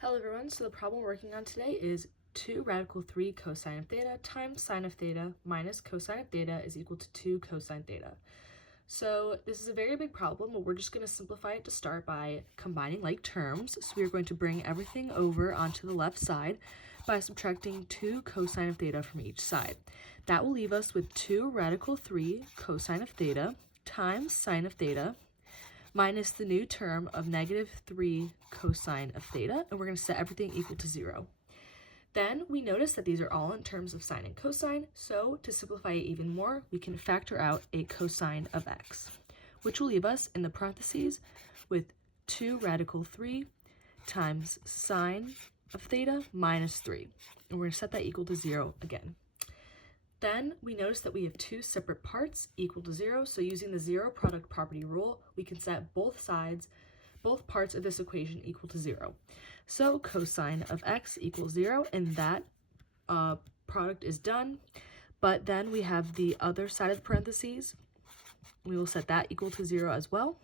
Hello everyone, so the problem we're working on today is 2 radical 3 cosine of theta times sine of theta minus cosine of theta is equal to 2 cosine theta. So this is a very big problem, but we're just going to simplify it to start by combining like terms. So we are going to bring everything over onto the left side by subtracting 2 cosine of theta from each side. That will leave us with 2 radical 3 cosine of theta times sine of theta minus the new term of negative 3 cosine of theta, and we're going to set everything equal to 0. Then we notice that these are all in terms of sine and cosine, so to simplify it even more, we can factor out a cosine of x, which will leave us in the parentheses with 2 radical 3 times sine of theta minus 3, and we're going to set that equal to 0 again. Then we notice that we have 2 separate parts equal to 0, so using the zero product property rule, we can set both parts of this equation equal to 0. So cosine of x equals 0, and that product is done. But then we have the other side of the parentheses. We will set that equal to 0 as well.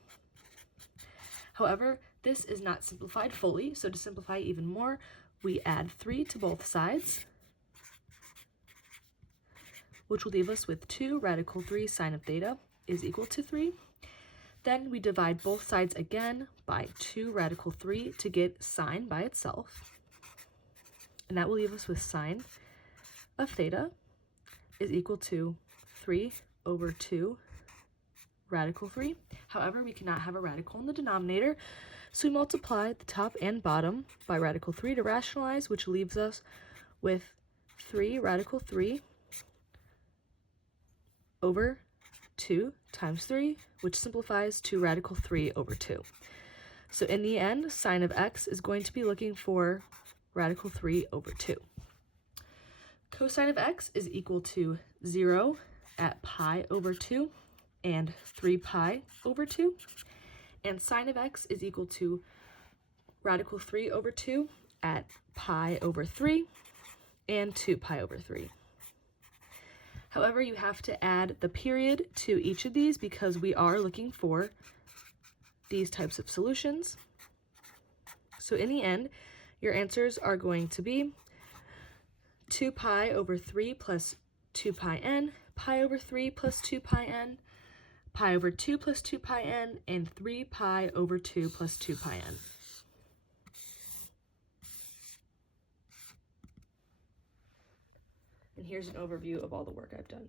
However, this is not simplified fully, so to simplify even more, we add 3 to both sides, which will leave us with 2 radical 3 sine of theta is equal to 3. Then we divide both sides again by 2 radical 3 to get sine by itself. And that will leave us with sine of theta is equal to 3 over 2 radical 3. However, we cannot have a radical in the denominator, so we multiply the top and bottom by radical 3 to rationalize, which leaves us with 3 radical 3 over 2 times 3, which simplifies to radical 3 over 2. So in the end, sine of x is going to be looking for radical 3 over 2. Cosine of x is equal to 0 at pi over 2 and 3 pi over 2. And sine of x is equal to radical 3 over 2 at pi over 3 and 2 pi over 3. However, you have to add the period to each of these because we are looking for these types of solutions. So in the end, your answers are going to be 2 pi over 3 plus 2 pi n, pi over 3 plus 2 pi n, pi over 2 plus 2 pi n, and 3 pi over 2 plus 2 pi n. And here's an overview of all the work I've done.